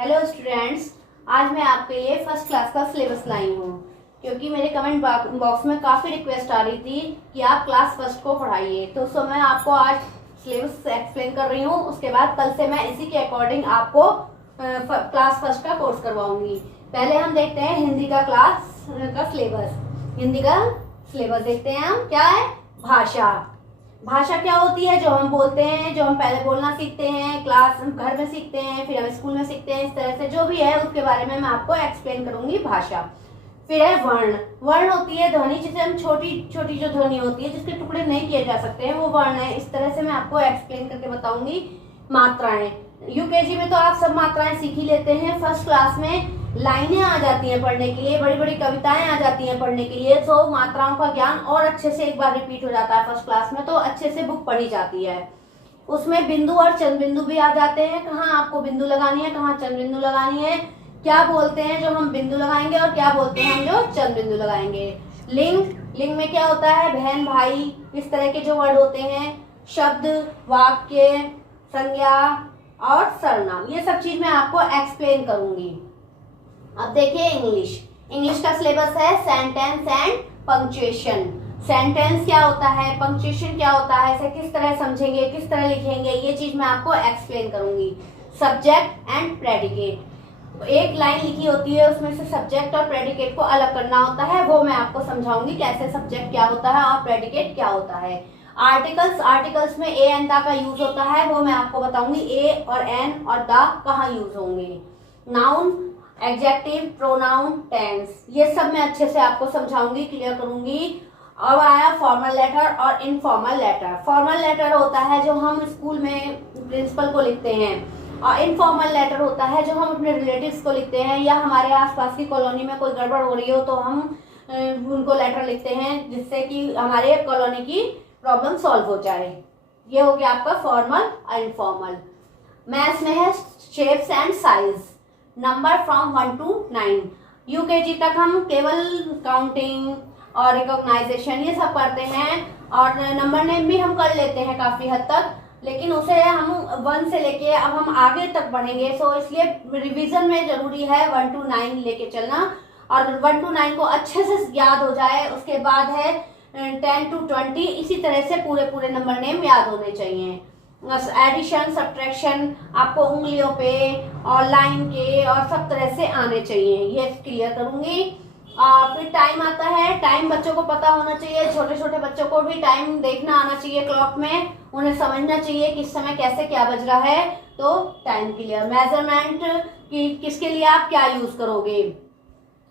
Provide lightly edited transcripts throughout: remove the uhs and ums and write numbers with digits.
Hello students, आज मैं आपके लिए फर्स्ट क्लास का सिलेबस लाई हूँ क्योंकि मेरे कमेंट बॉक्स में काफ़ी रिक्वेस्ट आ रही थी कि आप क्लास फर्स्ट को पढ़ाइए। तो मैं आपको आज सिलेबस एक्सप्लेन कर रही हूँ। उसके बाद कल से मैं इसी के अकॉर्डिंग आपको क्लास फर्स्ट का कोर्स करवाऊंगी। पहले हम देखते हैं हिंदी का क्लास का सिलेबस। हिंदी का सिलेबस देखते हैं हम। क्या है? भाषा। भाषा क्या होती है? जो हम बोलते हैं, जो हम पहले बोलना सीखते हैं, क्लास घर में सीखते हैं, फिर हम स्कूल में सीखते हैं। इस तरह से जो भी है उसके बारे में मैं आपको एक्सप्लेन करूंगी। भाषा। फिर है वर्ण। वर्ण होती है ध्वनि, जिसे हम छोटी छोटी जो ध्वनि होती है जिसके टुकड़े नहीं किए जा सकते हैं, वो वर्ण है। इस तरह से मैं आपको एक्सप्लेन करके बताऊंगी। मात्राएं। यूकेजी में तो आप सब मात्राएं सीख ही लेते हैं। फर्स्ट क्लास में लाइनें आ जाती हैं पढ़ने के लिए, बड़ी बड़ी कविताएं आ जाती हैं पढ़ने के लिए। तो मात्राओं का ज्ञान और अच्छे से एक बार रिपीट हो जाता है फर्स्ट क्लास में, तो अच्छे से बुक पढ़ी जाती है। उसमें बिंदु और चंद बिंदु भी आ जाते हैं। कहाँ आपको बिंदु लगानी है, कहाँ चंद बिंदु लगानी है, क्या बोलते हैं जो हम बिंदु लगाएंगे और क्या बोलते हैं हम जो चंद बिंदु लगाएंगे। लिंग। लिंग में क्या होता है? बहन, भाई, इस तरह के जो वर्ड होते हैं। शब्द, वाक्य, संज्ञा और सर्वनाम, ये सब चीज मैं आपको एक्सप्लेन करूंगी। अब देखिए इंग्लिश। इंग्लिश का सिलेबस है सेंटेंस एंड पंक्चुएशन। सेंटेंस क्या होता है, पंक्चुएशन क्या होता है, इसे किस तरह समझेंगे, किस तरह लिखेंगे, ये चीज मैं आपको एक्सप्लेन करूंगी। Subject and predicate. एक लाइन लिखी होती है, उसमें से सब्जेक्ट और प्रेडिकेट को अलग करना होता है, वो मैं आपको समझाऊंगी कैसे सब्जेक्ट क्या होता है और प्रेडिकेट क्या होता है। आर्टिकल्स। आर्टिकल्स में ए एंड द का यूज होता है, वो मैं आपको बताऊंगी। ए और एन और द कहाँ यूज होंगे। नाउन, एडजेक्टिव, प्रोनाउन, टेंस, ये सब मैं अच्छे से आपको समझाऊंगी, क्लियर करूंगी। अब आया फॉर्मल लेटर और इनफॉर्मल लेटर। फॉर्मल लेटर होता है जो हम स्कूल में प्रिंसिपल को लिखते हैं, और इनफॉर्मल लेटर होता है जो हम अपने रिलेटिव्स को लिखते हैं, या हमारे आसपास की कॉलोनी में कोई गड़बड़ हो रही हो तो हम उनको लेटर लिखते हैं जिससे कि हमारे कॉलोनी की प्रॉब्लम सॉल्व हो जाए। ये हो गया आपका फॉर्मल और इनफॉर्मल। मैथ्स में है shapes and size. Number from 1 to 9। UKG तक हम केवल काउंटिंग और रिकॉग्नाइजेशन ये सब करते हैं, और नंबर नेम भी हम कर लेते हैं काफी हद तक, लेकिन उसे हम 1 से लेके अब हम आगे तक बढ़ेंगे। सो इसलिए रिवीजन में जरूरी है 1 to 9 लेके चलना, और 1 to 9 को अच्छे से याद हो जाए। उसके बाद है 10 to 20, इसी तरह से पूरे नंबर नेम याद होने चाहिए। एडिशन, सब्ट्रैक्शन आपको उंगलियों पे और लाइन के और सब तरह से आने चाहिए, ये क्लियर करूंगी। फिर टाइम आता है। टाइम बच्चों को पता होना चाहिए, छोटे छोटे बच्चों को भी टाइम देखना आना चाहिए क्लॉक में, उन्हें समझना चाहिए किस समय कैसे क्या बज रहा है, तो टाइम क्लियर। मेजरमेंट कि किसके लिए आप क्या यूज करोगे,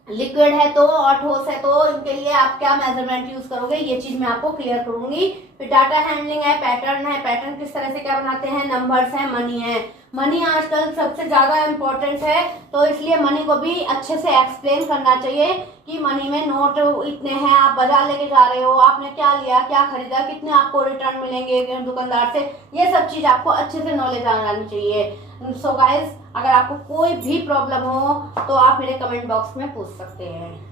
लिक्विड है तो और ठोस है तो इनके लिए आप क्या मेजरमेंट यूज करोगे, ये चीज मैं आपको क्लियर करूंगी। फिर डाटा हैंडलिंग है, पैटर्न है, पैटर्न किस तरह से क्या बनाते हैं, नंबर्स है, मनी है। मनी आजकल सबसे ज्यादा इम्पोर्टेंट है, तो इसलिए मनी को भी अच्छे से एक्सप्लेन करना चाहिए कि मनी में नोट इतने हैं, आप बाजार लेके जा रहे हो, आपने क्या लिया, क्या खरीदा, कितने आपको रिटर्न मिलेंगे दुकानदार से, ये सब चीज आपको अच्छे से नॉलेज आनी चाहिए। सो गाइस, अगर आपको कोई भी प्रॉब्लम हो तो आप मेरे कमेंट बॉक्स में पूछ सकते हैं।